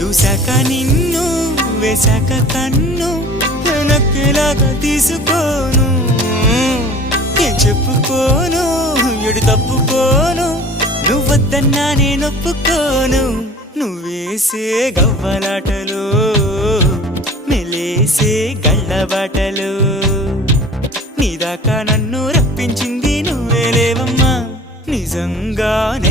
చూశాక నిన్ను వేశాక కన్ను నక్కేలాగా తీసుకోను ఏం చెప్పుకోను ఎడు తప్పుకోను నువ్వద్దన్నా నేనొప్పుకోను నువ్వేసే గవ్వలాటలు మెలేసే గళ్ళబాటలు నీదాకా నన్ను రప్పించింది నువ్వేలేవమ్మా నిజంగానే